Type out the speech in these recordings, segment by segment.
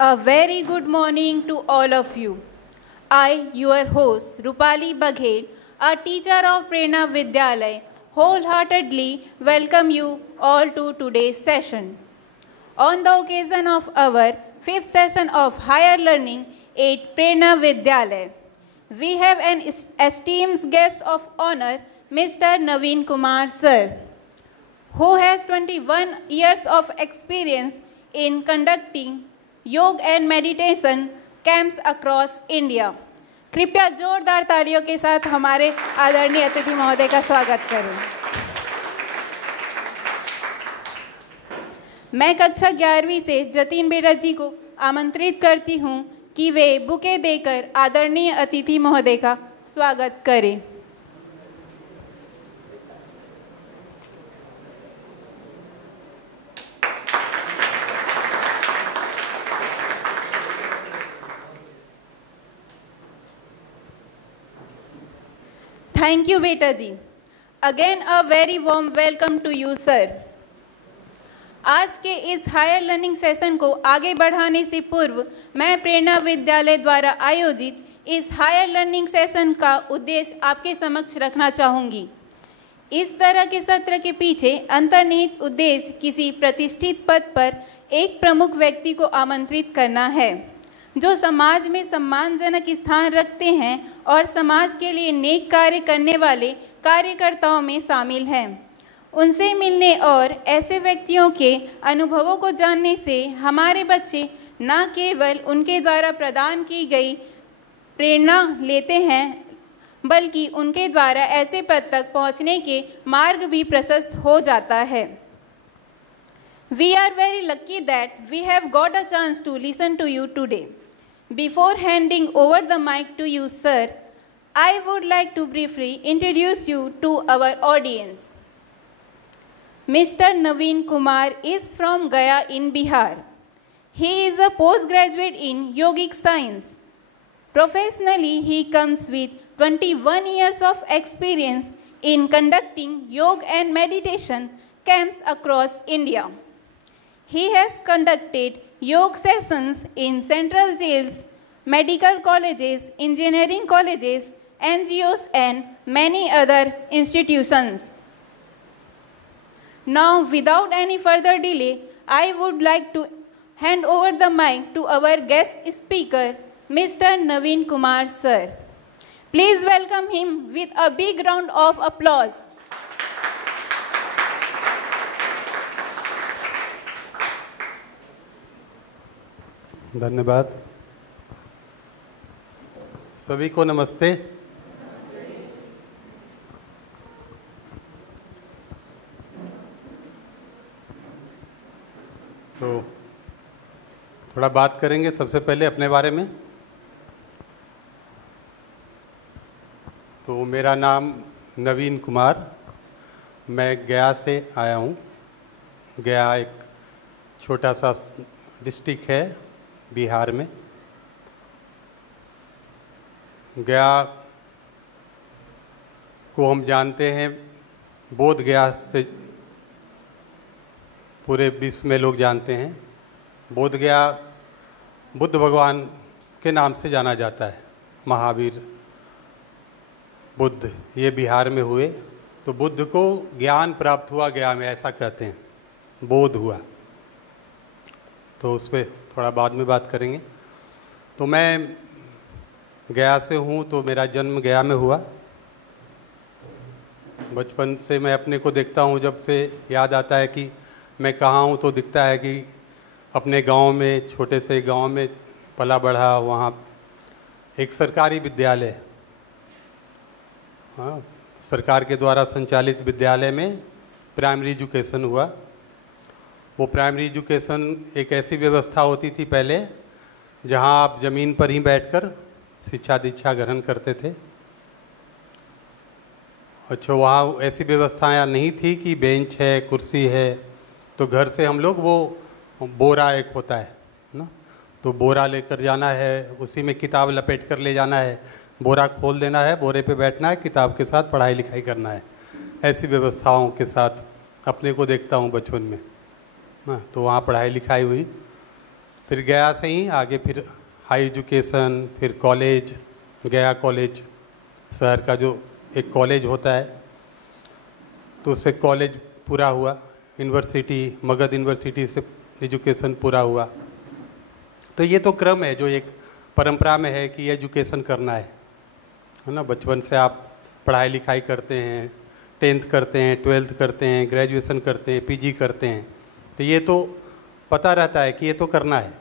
A very good morning to all of you. I, your host, Rupali Baghel, a teacher of Prerna Vidyalaya, wholeheartedly welcome you all to today's session. On the occasion of our fifth session of Higher Learning at Prerna Vidyalaya, we have an esteemed guest of honor, Mr. Naveen Kumar Sir, who has 21 years of experience in conducting योग and meditation camps across India. कृपया जोरदार तालियों के साथ हमारे आदरणीय अतिथि महोदय का स्वागत करें। मैं कक्षा 11वीं से जतिन बेटा जी को आमंत्रित करती हूं कि वे बुके देकर आदरणीय अतिथि महोदय का स्वागत करें। थैंक यू बेटा जी। Again a very warm welcome to you sir. आज के इस हायर लर्निंग सेशन को आगे बढ़ाने से पूर्व मैं प्रेरणा विद्यालय द्वारा आयोजित इस हायर लर्निंग सेशन का उद्देश्य आपके समक्ष रखना चाहूँगी। इस तरह के सत्र के पीछे अंतर्निहित उद्देश्य किसी प्रतिष्ठित पद पर एक प्रमुख व्यक्ति को आमंत्रित करना है जो समाज में सम्मानजनक स्थान रखते हैं और समाज के लिए नेक कार्य करने वाले कार्यकर्ताओं में शामिल हैं। उनसे मिलने और ऐसे व्यक्तियों के अनुभवों को जानने से हमारे बच्चे न केवल उनके द्वारा प्रदान की गई प्रेरणा लेते हैं बल्कि उनके द्वारा ऐसे पद तक पहुंचने के मार्ग भी प्रशस्त हो जाता है। We are very lucky that we have got a chance to listen to you today. Before handing over the mic to you, sir, I would like to briefly introduce you to our audience. Mr. Naveen Kumar is from Gaya in Bihar. He is a postgraduate in yogic science. Professionally, he comes with 21 years of experience in conducting yoga and meditation camps across India. He has conducted yoga sessions in central jails, medical colleges, engineering colleges, NGOs, and many other institutions. Now, without any further delay, I would like to hand over the mic to our guest speaker, Mr. Naveen Kumar Sir. Please welcome him with a big round of applause. धन्यवाद। सभी को नमस्ते। तो थोड़ा बात करेंगे सबसे पहले अपने बारे में। तो मेरा नाम नवीन कुमार, मैं गया से आया हूँ। गया एक छोटा सा डिस्ट्रिक्ट है बिहार में। गया को हम जानते हैं बोध गया से पूरे विश्व में लोग जानते हैं। बोध गया बुद्ध भगवान के नाम से जाना जाता है। महावीर बुद्ध ये बिहार में हुए, तो बुद्ध को ज्ञान प्राप्त हुआ गया में, ऐसा कहते हैं, बोध हुआ। तो उस पर थोड़ा बाद में बात करेंगे। तो मैं गया से हूँ, तो मेरा जन्म गया में हुआ। बचपन से मैं अपने को देखता हूँ, जब से याद आता है कि मैं कहाँ हूँ, तो दिखता है कि अपने गांव में, छोटे से गांव में पला बढ़ा। वहाँ एक सरकारी विद्यालय, हाँ, सरकार के द्वारा संचालित विद्यालय में प्राइमरी एजुकेशन हुआ। वो प्राइमरी एजुकेशन एक ऐसी व्यवस्था होती थी पहले, जहाँ आप ज़मीन पर ही बैठकर शिक्षा दीक्षा ग्रहण करते थे। अच्छा, वहाँ ऐसी व्यवस्थाएं नहीं थी कि बेंच है, कुर्सी है। तो घर से हम लोग वो बोरा एक होता है ना, तो बोरा लेकर जाना है, उसी में किताब लपेट कर ले जाना है, बोरा खोल देना है, बोरे पे बैठना है, किताब के साथ पढ़ाई लिखाई करना है। ऐसी व्यवस्थाओं के साथ अपने को देखता हूँ बचपन में। हाँ, तो वहाँ पढ़ाई लिखाई हुई। फिर गया से ही आगे फिर हाई एजुकेशन, फिर कॉलेज, गया कॉलेज, शहर का जो एक कॉलेज होता है, तो उससे कॉलेज पूरा हुआ। यूनिवर्सिटी, मगध यूनिवर्सिटी से एजुकेशन पूरा हुआ। तो ये तो क्रम है जो एक परंपरा में है कि एजुकेशन करना है ना। बचपन से आप पढ़ाई लिखाई करते हैं, 10th करते हैं, 12th करते हैं, ग्रेजुएशन करते हैं, पीजी करते हैं, तो ये तो पता रहता है कि ये तो करना है,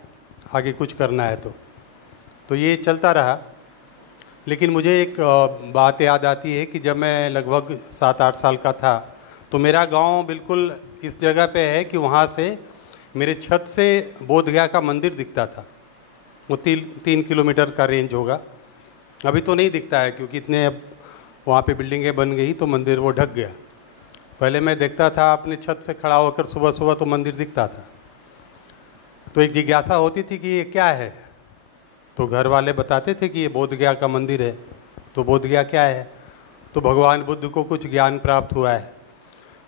आगे कुछ करना है। तो ये चलता रहा। लेकिन मुझे एक बात याद आती है कि जब मैं लगभग 7-8 साल का था, तो मेरा गांव बिल्कुल इस जगह पे है कि वहाँ से मेरे छत से बोध गया का मंदिर दिखता था। वो 3 किलोमीटर का रेंज होगा। अभी तो नहीं दिखता है क्योंकि इतने अब वहाँ पे बिल्डिंगें बन गई तो मंदिर वो ढक गया। पहले मैं देखता था अपने छत से खड़ा होकर सुबह सुबह, तो मंदिर दिखता था। तो एक जिज्ञासा होती थी कि ये क्या है। तो घर वाले बताते थे कि ये बोध गया का मंदिर है। तो बोध गया क्या है? तो भगवान बुद्ध को कुछ ज्ञान प्राप्त हुआ है।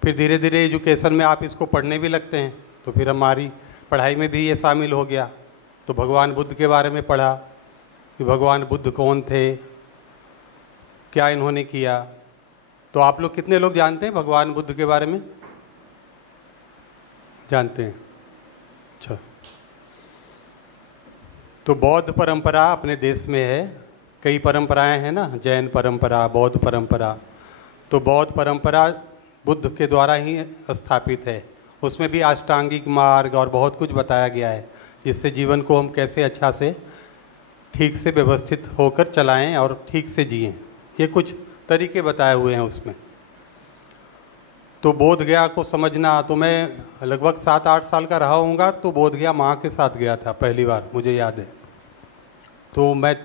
फिर धीरे धीरे एजुकेशन में आप इसको पढ़ने भी लगते हैं, तो फिर हमारी पढ़ाई में भी ये शामिल हो गया। तो भगवान बुद्ध के बारे में पढ़ा कि भगवान बुद्ध कौन थे, क्या इन्होंने किया। तो आप लोग कितने लोग जानते हैं भगवान बुद्ध के बारे में? जानते हैं? अच्छा। तो बौद्ध परंपरा अपने देश में है। कई परंपराएं हैं ना, जैन परंपरा, बौद्ध परंपरा। तो बौद्ध परंपरा बुद्ध के द्वारा ही स्थापित है। उसमें भी अष्टांगिक मार्ग और बहुत कुछ बताया गया है, जिससे जीवन को हम कैसे अच्छा से ठीक से व्यवस्थित होकर चलाएं और ठीक से जिएं। ये कुछ तरीके बताए हुए हैं उसमें। तो बोध गया को समझना, तो मैं लगभग 7-8 साल का रहा होऊंगा, तो बोध गया माँ के साथ गया था पहली बार, मुझे याद है। तो मैं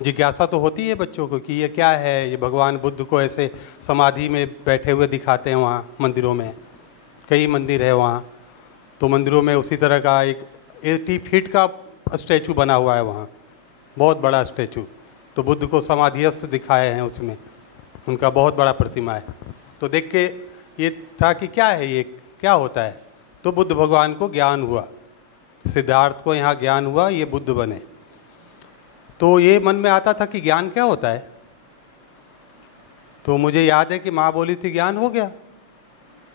जिज्ञासा तो होती है बच्चों को कि ये क्या है। ये भगवान बुद्ध को ऐसे समाधि में बैठे हुए दिखाते हैं वहाँ मंदिरों में, कई मंदिर है वहाँ। तो मंदिरों में उसी तरह का एक 80 फीट का स्टैचू बना हुआ है वहाँ, बहुत बड़ा स्टैचू। तो बुद्ध को समाधिस्थ दिखाए हैं उसमें, उनका बहुत बड़ा प्रतिमा है। तो देख के ये था कि क्या है, ये क्या होता है। तो बुद्ध भगवान को ज्ञान हुआ, सिद्धार्थ को यहाँ ज्ञान हुआ, ये बुद्ध बने। तो ये मन में आता था कि ज्ञान क्या होता है। तो मुझे याद है कि माँ बोली थी ज्ञान हो गया।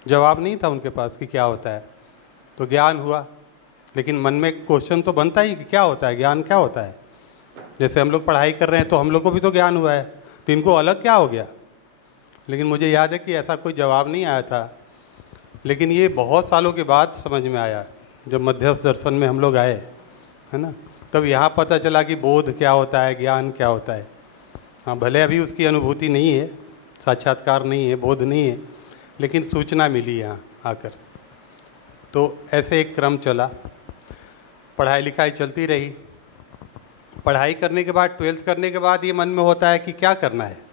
जवाब नहीं था उनके पास कि क्या होता है। तो ज्ञान हुआ, लेकिन मन में क्वेश्चन तो बनता ही कि क्या होता है, ज्ञान क्या होता है। जैसे हम लोग पढ़ाई कर रहे हैं तो हम लोग को भी तो ज्ञान हुआ है, तो इनको अलग क्या हो गया। लेकिन मुझे याद है कि ऐसा कोई जवाब नहीं आया था। लेकिन ये बहुत सालों के बाद समझ में आया, जब मध्यस्थ दर्शन में हम लोग आए, है ना, तब यहाँ पता चला कि बोध क्या होता है, ज्ञान क्या होता है। हाँ, भले अभी उसकी अनुभूति नहीं है, साक्षात्कार नहीं है, बोध नहीं है, लेकिन सूचना मिली यहाँ आकर। तो ऐसे एक क्रम चला, पढ़ाई लिखाई चलती रही। पढ़ाई करने के बाद, 12th करने के बाद ये मन में होता है कि क्या करना है।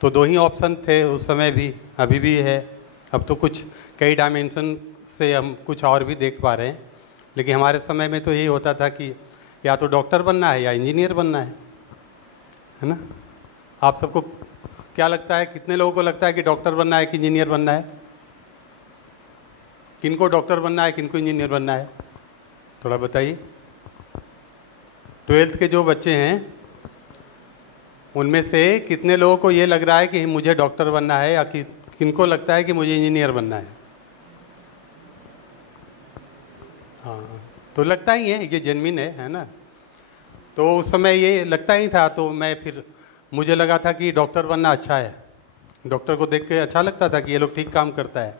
तो 2 ही ऑप्शन थे उस समय भी, अभी भी है। अब तो कुछ कई डायमेंशन से हम कुछ और भी देख पा रहे हैं, लेकिन हमारे समय में तो यही होता था कि या तो डॉक्टर बनना है या इंजीनियर बनना है ना। आप सबको क्या लगता है, कितने लोगों को लगता है कि डॉक्टर बनना है कि इंजीनियर बनना है? किनको डॉक्टर बनना है, किनको इंजीनियर बनना है, थोड़ा बताइए। 12th के जो बच्चे हैं उनमें से कितने लोगों को ये लग रहा है कि मुझे डॉक्टर बनना है, या किनको लगता है कि मुझे इंजीनियर बनना है? हाँ, तो लगता ही है, ये जेन्युइन है ना। तो उस समय ये लगता ही था। तो मैं फिर मुझे लगा था कि डॉक्टर बनना अच्छा है। डॉक्टर को देख के अच्छा लगता था कि ये लोग ठीक काम करता है,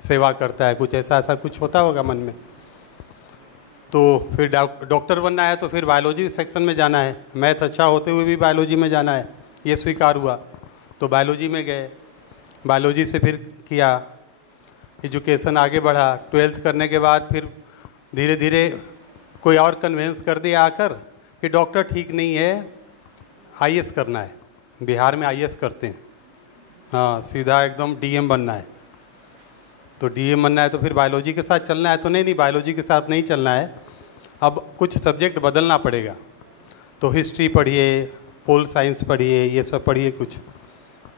सेवा करता है, कुछ ऐसा कुछ होता होगा मन में। तो फिर डॉक्टर बनना है तो फिर बायोलॉजी सेक्शन में जाना है, मैथ अच्छा होते हुए भी बायोलॉजी में जाना है, ये स्वीकार हुआ। तो बायोलॉजी में गए, बायोलॉजी से फिर किया, एजुकेशन आगे बढ़ा। 12th करने के बाद फिर धीरे धीरे कोई और कन्वेंस कर दिया आकर कि डॉक्टर ठीक नहीं है, आईएएस करना है। बिहार में आईएएस करते हैं, हाँ, सीधा एकदम डीएम बनना है। तो डीएम बनना है तो फिर बायोलॉजी के साथ चलना है। तो नहीं, बायोलॉजी के साथ नहीं चलना है, अब कुछ सब्जेक्ट बदलना पड़ेगा। तो हिस्ट्री पढ़िए, पोल साइंस पढ़िए, ये सब पढ़िए कुछ।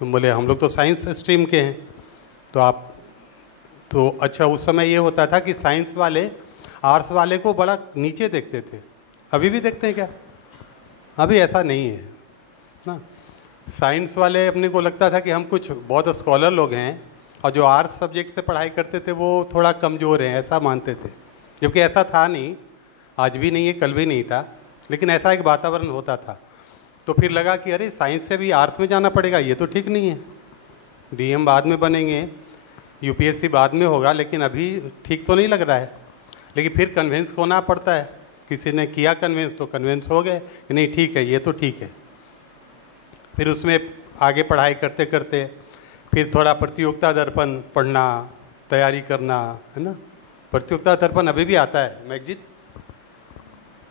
तो बोले हम लोग तो साइंस स्ट्रीम के हैं। तो आप तो अच्छा, उस समय ये होता था कि साइंस वाले आर्ट्स वाले को बड़ा नीचे देखते थे। अभी भी देखते हैं क्या? अभी ऐसा नहीं है ना। साइंस वाले अपने को लगता था कि हम कुछ बहुत स्कॉलर लोग हैं, और जो आर्ट्स सब्जेक्ट से पढ़ाई करते थे वो थोड़ा कमज़ोर हैं, ऐसा मानते थे। जबकि ऐसा था नहीं, आज भी नहीं है, कल भी नहीं था, लेकिन ऐसा एक वातावरण होता था। तो फिर लगा कि अरे साइंस से भी आर्ट्स में जाना पड़ेगा, ये तो ठीक नहीं है। डीएम बाद में बनेंगे, यूपीएससी बाद में होगा, लेकिन अभी ठीक तो नहीं लग रहा है। लेकिन फिर कन्विंस होना पड़ता है, किसी ने किया कन्विंस तो कन्विंस हो गए कि नहीं ठीक है, ये तो ठीक है। फिर उसमें आगे पढ़ाई करते करते फिर थोड़ा प्रतियोगिता दर्पण पढ़ना, तैयारी करना, है ना। प्रतियोगिता दर्पण अभी भी आता है मैगजीन,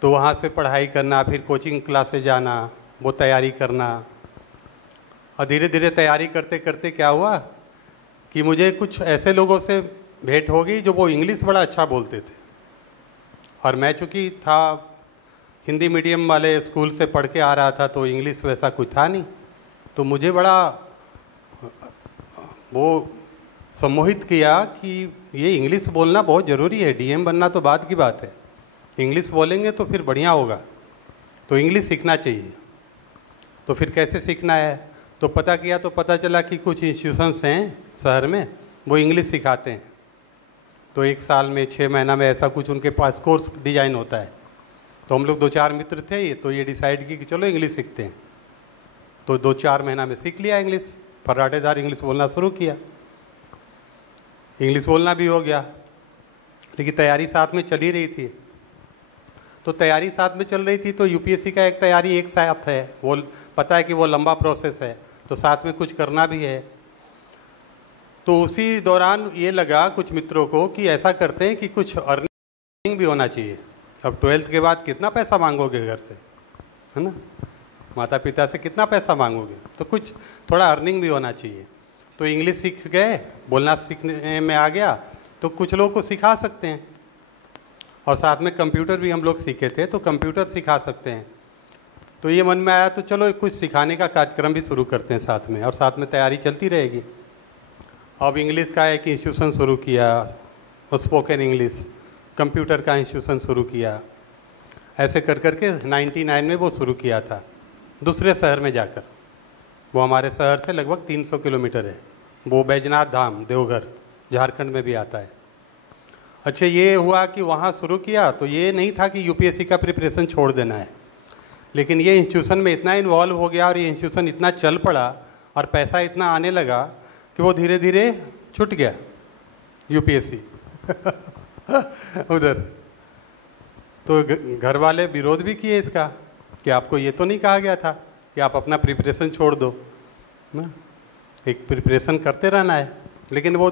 तो वहाँ से पढ़ाई करना, फिर कोचिंग क्लासेस जाना, वो तैयारी करना। और धीरे धीरे तैयारी करते करते क्या हुआ कि मुझे कुछ ऐसे लोगों से भेंट हो गई जो वो इंग्लिश बड़ा अच्छा बोलते थे। और मैं चूँकि था हिंदी मीडियम वाले स्कूल से पढ़ के आ रहा था, तो इंग्लिश वैसा कुछ था नहीं, तो मुझे बड़ा वो सम्मोहित किया कि ये इंग्लिश बोलना बहुत ज़रूरी है, डीएम बनना तो बाद की बात है, इंग्लिश बोलेंगे तो फिर बढ़िया होगा, तो इंग्लिश सीखना चाहिए। तो फिर कैसे सीखना है, तो पता किया तो पता चला कि कुछ इंस्टीट्यूशंस हैं शहर में, वो इंग्लिश सिखाते हैं। तो 1 साल में 6 महीना में ऐसा कुछ उनके पास कोर्स डिजाइन होता है। तो हम लोग 2-4 मित्र थे, तो ये डिसाइड की कि चलो इंग्लिश सीखते हैं। तो 2-4 महीना में सीख लिया इंग्लिश, फर्राटेदार इंग्लिश बोलना शुरू किया। इंग्लिश बोलना भी हो गया, लेकिन तैयारी साथ में चल ही रही थी। तो तैयारी साथ में चल रही थी, तो यूपीएससी का एक तैयारी एक साथ है, वो पता है कि वो लंबा प्रोसेस है, तो साथ में कुछ करना भी है। तो उसी दौरान ये लगा कुछ मित्रों को कि ऐसा करते हैं कि कुछ अर्निंग भी होना चाहिए। अब 12th के बाद कितना पैसा मांगोगे घर से, है ना, माता पिता से कितना पैसा मांगोगे, तो कुछ थोड़ा अर्निंग भी होना चाहिए। तो इंग्लिश सीख गए, बोलना सीखने में आ गया, तो कुछ लोगों को सिखा सकते हैं। और साथ में कंप्यूटर भी हम लोग सीखे थे, तो कंप्यूटर सिखा सकते हैं। तो ये मन में आया, तो चलो कुछ सिखाने का कार्यक्रम भी शुरू करते हैं साथ में, और साथ में तैयारी चलती रहेगी। अब इंग्लिश का एक इंस्टीट्यूशन शुरू किया, स्पोकन इंग्लिश, कंप्यूटर का इंस्टीट्यूशन शुरू किया। ऐसे कर करके 99 में वो शुरू किया था, दूसरे शहर में जाकर। वो हमारे शहर से लगभग 300 किलोमीटर है, वो बैजनाथ धाम, देवघर, झारखंड में भी आता है। अच्छा, ये हुआ कि वहाँ शुरू किया, तो ये नहीं था कि यूपीएससी का प्रिपरेशन छोड़ देना है, लेकिन ये इंस्टीट्यूशन में इतना इन्वॉल्व हो गया और ये इंस्टीट्यूशन इतना चल पड़ा और पैसा इतना आने लगा कि वो धीरे धीरे छूट गया यूपीएससी उधर। तो घर वाले विरोध भी किए इसका कि आपको ये तो नहीं कहा गया था कि आप अपना प्रिपरेशन छोड़ दो ना, एक प्रिपरेशन करते रहना है। लेकिन वो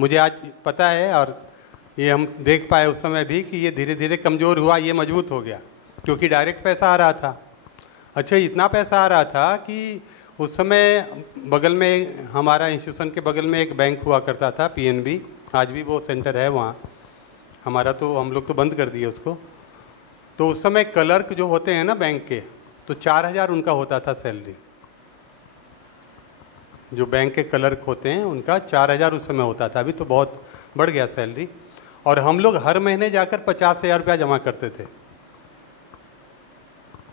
मुझे आज पता है, और ये हम देख पाए उस समय भी, कि ये धीरे धीरे कमज़ोर हुआ, ये मजबूत हो गया, क्योंकि डायरेक्ट पैसा आ रहा था। अच्छा, इतना पैसा आ रहा था कि उस समय बगल में, हमारा इंस्टीट्यूशन के बगल में एक बैंक हुआ करता था, पीएनबी, आज भी वो सेंटर है वहाँ हमारा, तो हम लोग तो बंद कर दिए उसको। तो उस समय क्लर्क जो होते हैं ना बैंक के, तो 4000 उनका होता था सैलरी। जो बैंक के क्लर्क होते हैं उनका 4000 उस समय होता था, अभी तो बहुत बढ़ गया सैलरी। और हम लोग हर महीने जाकर 50,000 रुपया जमा करते थे,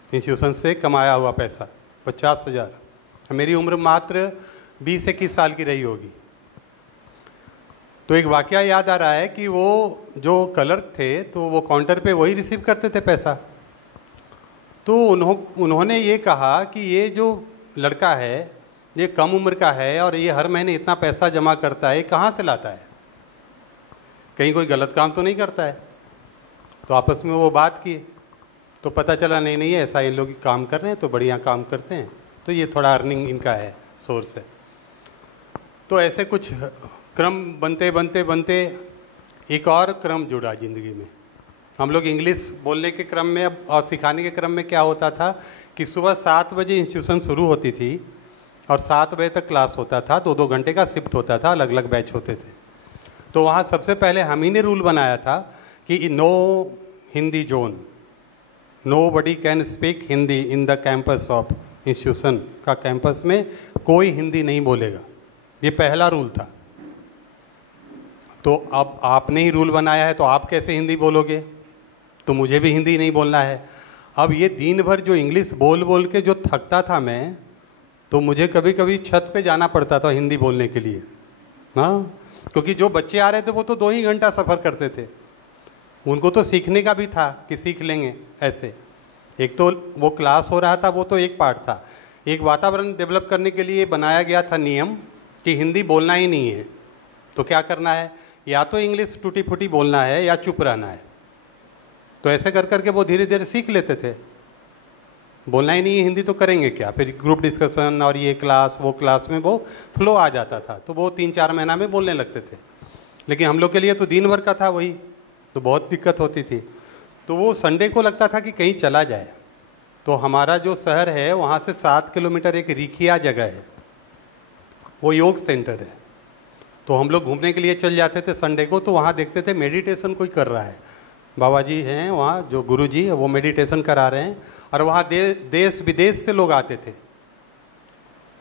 इंस्टीट्यूशन से कमाया हुआ पैसा 50,000। मेरी उम्र मात्र 20-21 साल की रही होगी। तो एक वाकया याद आ रहा है कि वो जो क्लर्क थे, तो वो काउंटर पे वही रिसीव करते थे पैसा। तो उन्होंने ये कहा कि ये जो लड़का है, ये कम उम्र का है और ये हर महीने इतना पैसा जमा करता है, कहाँ से लाता है, कहीं कोई गलत काम तो नहीं करता है। तो आपस में वो बात की, तो पता चला नहीं नहीं ऐसा ये लोग काम कर रहे हैं, तो बढ़िया काम करते हैं, तो ये थोड़ा अर्निंग इनका है, सोर्स है। तो ऐसे कुछ क्रम बनते बनते बनते एक और क्रम जुड़ा ज़िंदगी में। हम लोग इंग्लिश बोलने के क्रम में और सिखाने के क्रम में क्या होता था कि सुबह 7 बजे इंस्टीट्यूशन शुरू होती थी और 7 बजे तक क्लास होता था, 2-2 घंटे का शिफ्ट होता था, अलग अलग बैच होते थे। तो वहाँ सबसे पहले हम ही ने रूल बनाया था कि no Hindi zone, no body can speak Hindi in the campus of institution. का कैंपस में कोई हिंदी नहीं बोलेगा, ये पहला रूल था। तो अब आपने ही रूल बनाया है तो आप कैसे हिंदी बोलोगे, तो मुझे भी हिंदी नहीं बोलना है। अब ये दिन भर जो इंग्लिश बोल बोल के जो थकता था मैं, तो मुझे कभी कभी छत पे जाना पड़ता था हिंदी बोलने के लिए। हाँ, क्योंकि जो बच्चे आ रहे थे वो तो 2 ही घंटा सफ़र करते थे, उनको तो सीखने का भी था कि सीख लेंगे ऐसे। एक तो वो क्लास हो रहा था, वो तो एक पार्ट था। एक वातावरण डेवलप करने के लिए बनाया गया था नियम कि हिंदी बोलना ही नहीं है, तो क्या करना है, या तो इंग्लिश टूटी फूटी बोलना है या चुप रहना है। तो ऐसे कर करके वो धीरे धीरे सीख लेते थे। बोलना ही नहीं है हिंदी तो करेंगे क्या, फिर ग्रुप डिस्कशन और ये क्लास वो क्लास में वो फ्लो आ जाता था, तो वो 3-4 महीना में बोलने लगते थे। लेकिन हम लोग के लिए तो दिन भर का था वही, तो बहुत दिक्कत होती थी। तो वो संडे को लगता था कि कहीं चला जाए। तो हमारा जो शहर है वहाँ से 7 किलोमीटर एक रिखिया जगह है, वो योग सेंटर है। तो हम लोग घूमने के लिए चल जाते थे संडे को, तो वहाँ देखते थे मेडिटेशन कोई कर रहा है, बाबा जी हैं वहाँ जो गुरु जी वो मेडिटेशन करा रहे हैं, और वहाँ देश विदेश से लोग आते थे।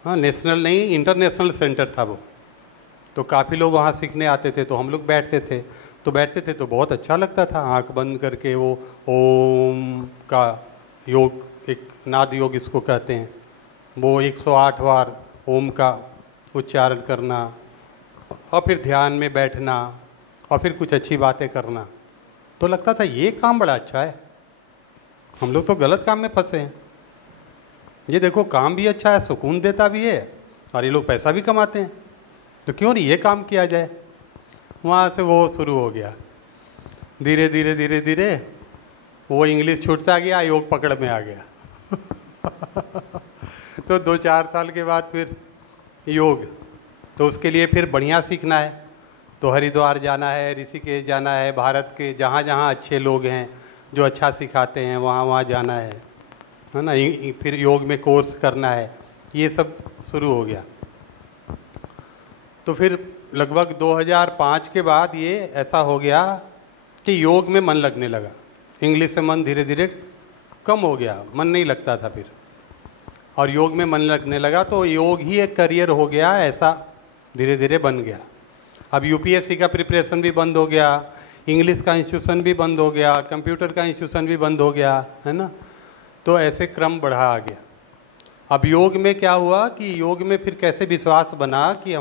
हाँ, नेशनल नहीं इंटरनेशनल सेंटर था वो, तो काफ़ी लोग वहाँ सीखने आते थे। तो हम लोग बैठते थे तो बहुत अच्छा लगता था, आंख बंद करके वो ओम का योग, एक नाद योग इसको कहते हैं, वो 108 बार ओम का उच्चारण करना, और फिर ध्यान में बैठना, और फिर कुछ अच्छी बातें करना। तो लगता था ये काम बड़ा अच्छा है, हम लोग तो गलत काम में फंसे हैं। ये देखो काम भी अच्छा है, सुकून देता भी है, और ये लोग पैसा भी कमाते हैं, तो क्यों नहीं ये काम किया जाए। वहाँ से वो शुरू हो गया, धीरे धीरे धीरे धीरे वो इंग्लिश छूटता गया, योग पकड़ में आ गया। तो 2-4 साल के बाद फिर योग, तो उसके लिए फिर बढ़िया सीखना है, तो हरिद्वार जाना है, ऋषिकेश जाना है, भारत के जहाँ जहाँ अच्छे लोग हैं जो अच्छा सिखाते हैं वहाँ वहाँ जाना है ना। फिर योग में कोर्स करना है, ये सब शुरू हो गया। तो फिर लगभग 2005 के बाद ये ऐसा हो गया कि योग में मन लगने लगा, इंग्लिश से मन धीरे धीरे कम हो गया, मन नहीं लगता था फिर, और योग में मन लगने लगा, तो योग ही एक करियर हो गया, ऐसा धीरे धीरे बन गया। अब यूपीएससी का प्रिपरेशन भी बंद हो गया, इंग्लिश का इंस्टीट्यूशन भी बंद हो गया, कंप्यूटर का इंस्टीट्यूशन भी बंद हो गया, है ना। तो ऐसे क्रम बढ़ा आ गया। अब योग में क्या हुआ कि योग में फिर कैसे विश्वास बना कि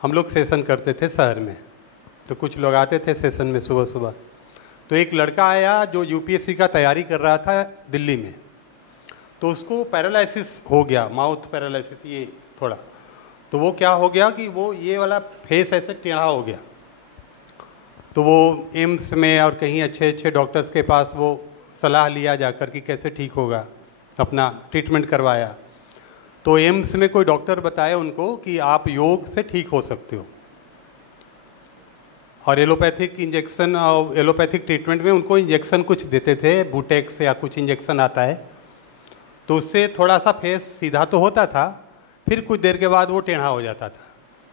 हम लोग सेशन करते थे शहर में, तो कुछ लोग आते थे सेशन में सुबह सुबह। तो एक लड़का आया जो यूपीएससी का तैयारी कर रहा था दिल्ली में, तो उसको पैरालिसिस हो गया, माउथ पैरालिसिस ये थोड़ा। तो वो क्या हो गया कि वो ये वाला फेस ऐसे टेढ़ा हो गया। तो वो एम्स में और कहीं अच्छे अच्छे डॉक्टर्स के पास वो सलाह लिया जाकर कि कैसे ठीक होगा, अपना ट्रीटमेंट करवाया। तो एम्स में कोई डॉक्टर बताया उनको कि आप योग से ठीक हो सकते हो, और एलोपैथिक इंजेक्शन और एलोपैथिक ट्रीटमेंट में उनको इंजेक्शन कुछ देते थे, बुटेक्स या कुछ इंजेक्शन आता है, तो उससे थोड़ा सा फेस सीधा तो होता था, फिर कुछ देर के बाद वो टेढ़ा हो जाता था।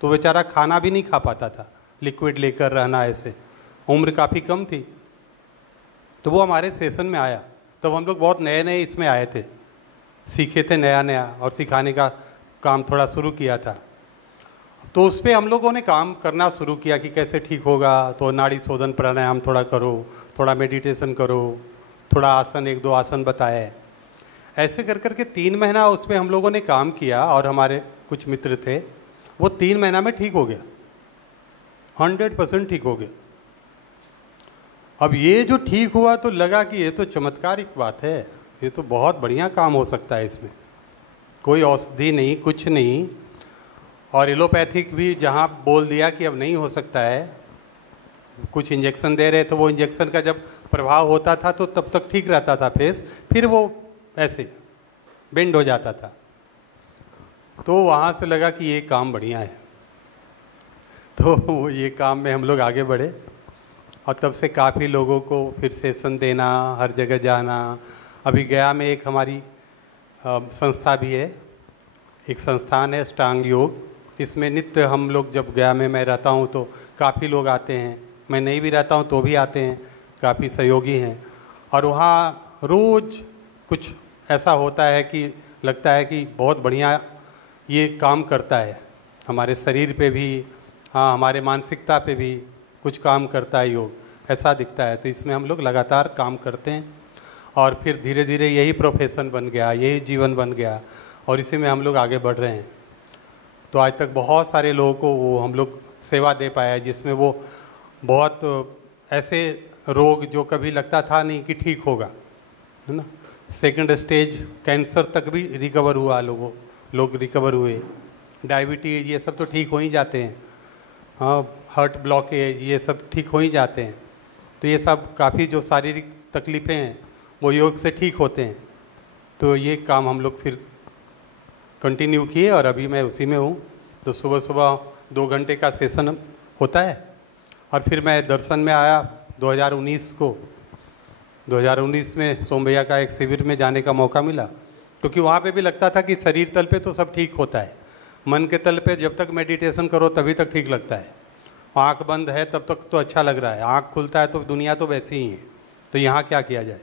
तो बेचारा खाना भी नहीं खा पाता था, लिक्विड लेकर रहना ऐसे, उम्र काफ़ी कम थी। तो वो हमारे सेशन में आया, तब हम लोग बहुत नए नए इसमें आए थे, सीखे थे नया नया, और सिखाने का काम थोड़ा शुरू किया था। तो उस पर हम लोगों ने काम करना शुरू किया कि कैसे ठीक होगा। तो नाड़ी शोधन प्राणायाम थोड़ा करो, थोड़ा मेडिटेशन करो, थोड़ा आसन 1-2 आसन बताए। ऐसे कर करके 3 महीना उस पर हम लोगों ने काम किया, और हमारे कुछ मित्र थे, वो 3 महीना में ठीक हो गया, 100% ठीक हो गया। अब ये जो ठीक हुआ तो लगा कि ये तो चमत्कारिक बात है, ये तो बहुत बढ़िया काम हो सकता है, इसमें कोई औषधि नहीं, कुछ नहीं। और एलोपैथिक भी जहाँ बोल दिया कि अब नहीं हो सकता है, कुछ इंजेक्शन दे रहे, तो वो इंजेक्शन का जब प्रभाव होता था तो तब तक ठीक रहता था फेस, फिर वो ऐसे बेंड हो जाता था। तो वहाँ से लगा कि ये काम बढ़िया है, तो ये काम में हम लोग आगे बढ़े, और तब से काफ़ी लोगों को फिर सेशन देना, हर जगह जाना। अभी गया में एक हमारी संस्था भी है, एक संस्थान है अष्टांग योग, इसमें नित्य हम लोग, जब गया में मैं रहता हूँ तो काफ़ी लोग आते हैं, मैं नहीं भी रहता हूँ तो भी आते हैं, काफ़ी सहयोगी हैं। और वहाँ रोज़ कुछ ऐसा होता है कि लगता है कि बहुत बढ़िया ये काम करता है, हमारे शरीर पे भी, हाँ हमारे मानसिकता पे भी कुछ काम करता है योग, ऐसा दिखता है। तो इसमें हम लोग लगातार काम करते हैं और फिर धीरे धीरे यही प्रोफेशन बन गया, यही जीवन बन गया और इसी में हम लोग आगे बढ़ रहे हैं। तो आज तक बहुत सारे लोगों को वो हम लोग सेवा दे पाया, जिसमें वो बहुत ऐसे रोग जो कभी लगता था नहीं कि ठीक होगा, है ना, सेकंड स्टेज कैंसर तक भी रिकवर हुआ, लोग रिकवर हुए। डायबिटीज़ ये सब तो ठीक हो ही जाते हैं, हाँ, हार्ट ब्लॉकेज ये सब ठीक हो ही जाते हैं। तो ये सब काफ़ी जो शारीरिक तकलीफ़ें हैं वो योग से ठीक होते हैं। तो ये काम हम लोग फिर कंटिन्यू किए और अभी मैं उसी में हूँ। तो सुबह सुबह 2 घंटे का सेशन होता है और फिर मैं दर्शन में आया 2019 को। 2019 में सोम भैया का एक शिविर में जाने का मौका मिला, क्योंकि वहाँ पे भी लगता था कि शरीर तल पे तो सब ठीक होता है, मन के तल पे जब तक मेडिटेशन करो तभी तक ठीक लगता है। आँख बंद है तब तक तो अच्छा लग रहा है, आँख खुलता है तो दुनिया तो वैसी ही है। तो यहाँ क्या किया जाए,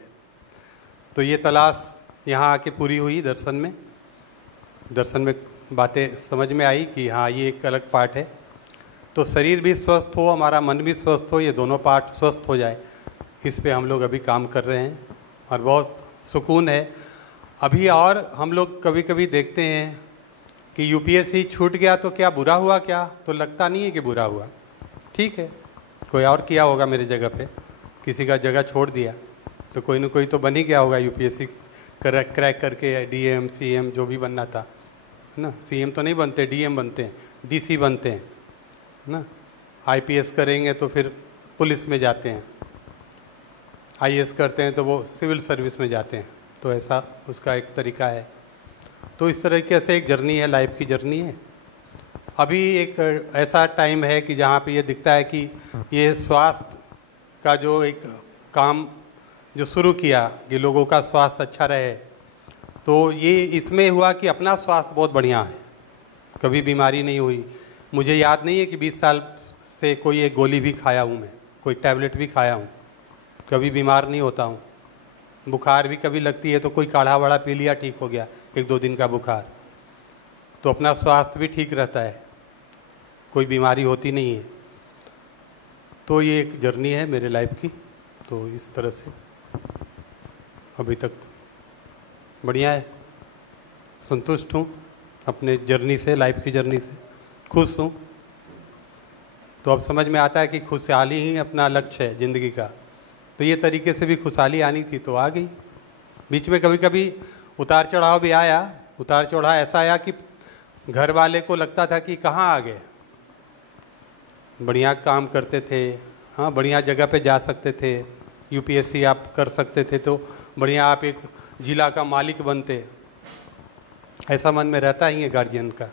तो ये तलाश यहाँ आके पूरी हुई। दर्शन में बातें समझ में आई कि हाँ ये एक अलग पार्ट है। तो शरीर भी स्वस्थ हो, हमारा मन भी स्वस्थ हो, ये दोनों पार्ट स्वस्थ हो जाए, इस पे हम लोग अभी काम कर रहे हैं और बहुत सुकून है अभी। और हम लोग कभी कभी देखते हैं कि यूपीएससी छूट गया तो क्या बुरा हुआ क्या, तो लगता नहीं है कि बुरा हुआ, ठीक है, कोई और किया होगा मेरे जगह पे, किसी का जगह छोड़ दिया तो कोई न कोई तो बन ही गया होगा यूपीएससी क्रैक करके, डीएम सीएम जो भी बनना था, है ना। सीएम तो नहीं बनते, डीएम बनते हैं, डीसी बनते हैं, है ना। आईपीएस करेंगे तो फिर पुलिस में जाते हैं, आईएएस करते हैं तो वो सिविल सर्विस में जाते हैं। तो ऐसा उसका एक तरीका है। तो इस तरीके से एक जर्नी है, लाइफ की जर्नी है। अभी एक ऐसा टाइम है कि जहाँ पे ये दिखता है कि ये स्वास्थ्य का जो एक काम जो शुरू किया कि लोगों का स्वास्थ्य अच्छा रहे, तो ये इसमें हुआ कि अपना स्वास्थ्य बहुत बढ़िया है, कभी बीमारी नहीं हुई। मुझे याद नहीं है कि 20 साल से कोई एक गोली भी खाया हूँ मैं, कोई टैबलेट भी खाया हूँ, कभी बीमार नहीं होता हूँ। बुखार भी कभी लगती है तो कोई काढ़ा वाढ़ा पी लिया, ठीक हो गया 1-2 दिन का बुखार। तो अपना स्वास्थ्य भी ठीक रहता है, कोई बीमारी होती नहीं है। तो ये एक जर्नी है मेरे लाइफ की। तो इस तरह से अभी तक बढ़िया है, संतुष्ट हूँ अपने जर्नी से, लाइफ की जर्नी से खुश हूँ। तो अब समझ में आता है कि खुशहाली ही अपना लक्ष्य है ज़िंदगी का। तो ये तरीके से भी खुशहाली आनी थी तो आ गई। बीच में कभी कभी उतार चढ़ाव भी आया। उतार चढ़ाव ऐसा आया कि घर वाले को लगता था कि कहाँ आ गए, बढ़िया काम करते थे, हाँ बढ़िया जगह पे जा सकते थे, यूपीएससी आप कर सकते थे तो बढ़िया आप एक जिला का मालिक बनते, ऐसा मन में रहता ही है गार्जियन का।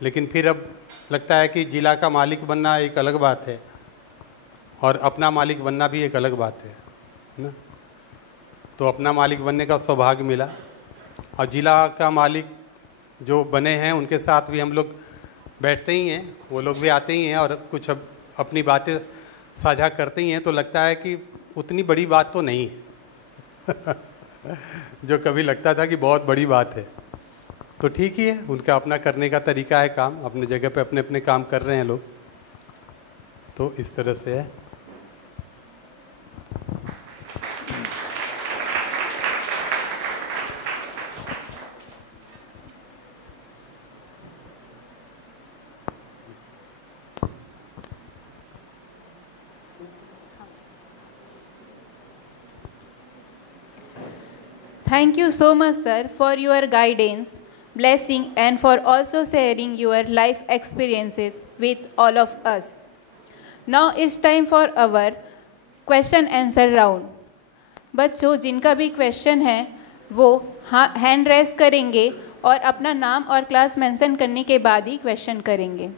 लेकिन फिर अब लगता है कि जिला का मालिक बनना एक अलग बात है और अपना मालिक बनना भी एक अलग बात है ना। तो अपना मालिक बनने का सौभाग्य मिला और जिला का मालिक जो बने हैं उनके साथ भी हम लोग बैठते ही हैं, वो लोग भी आते ही हैं और कुछ अब अपनी बातें साझा करते ही हैं। तो लगता है कि उतनी बड़ी बात तो नहीं है जो कभी लगता था कि बहुत बड़ी बात है। तो ठीक ही है, उनका अपना करने का तरीका है, काम अपने जगह पे अपने अपने काम कर रहे हैं लोग। तो इस तरह से है। Thank you so much, sir, for your guidance, blessing, and for also sharing your life experiences with all of us. Now it's time for our question answer round. बच्चों जिनका भी क्वेश्चन है वो हैंड रेस करेंगे और अपना नाम और क्लास मेंशन करने के बाद ही क्वेश्चन करेंगे।